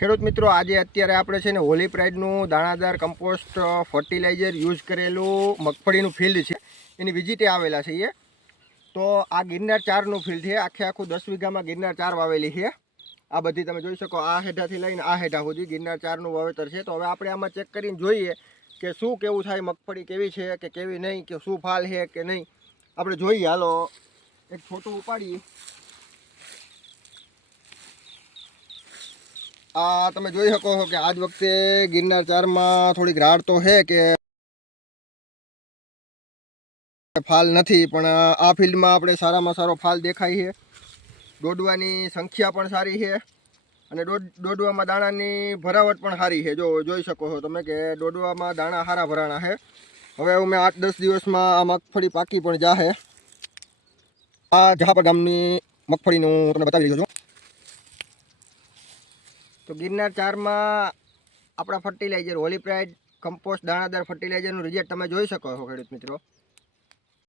ખેડૂત મિત્રો આજે અત્યારે આપણે છે ને હોલી પ્રાઇડનું દાણાદાર કમ્પોસ્ટ ફર્ટિલાઇઝર યુઝ કરેલું મગફળીનું ફિલ્ડ છે એની વિઝિટે આવેલા છીએ। તો આ ગિરનાર 4નું ફિલ્ડ છે। આખું 10 વીઘામાં ગિરનાર 4 વાવેલી છે। આ બધી તમે જોઈ શકો, આ હેઠાથી લઈને આ હેઠા સુધી ગિરનાર 4નું વાવેતર છે। તો હવે આપણે આમાં ચેક કરીને જોઈએ કે શું કેવું થાય, મગફળી કેવી છે કે કેવી નહીં, કે શું ફાલ છે કે નહીં, આપણે જોઈએ। હાલો એક ફોટો ઉપાડીએ। આ તમે જોઈ શકો છો કે આજ વખતે ગિરનાર 4માં થોડીક રાડ તો છે કે ફાલ નથી, પણ આ ફિલ્ડમાં આપણે સારામાં સારો ફાલ દેખાય છે। દોડવાની સંખ્યા પણ સારી છે અને દોડવામાં દાણાની ભરાવટ પણ સારી છે। જો જોઈ શકો છો તમે કે દોડવામાં દાણા સારા ભરાણા છે। હવે અમે 8-10 દિવસમાં આ મગફળી પાકી પણ જાહે। આ જહાપર ગામની મગફળીનું તમને બતાવી દીધું છું। તો ગિરનાર 4માં આપણા ફર્ટિલાઇઝર હોલી પ્રાઇડ કમ્પોસ્ટ દાણાદાર ફર્ટિલાઇઝરનું રિઝલ્ટ તમે જોઈ શકો છો ખેડૂત મિત્રો।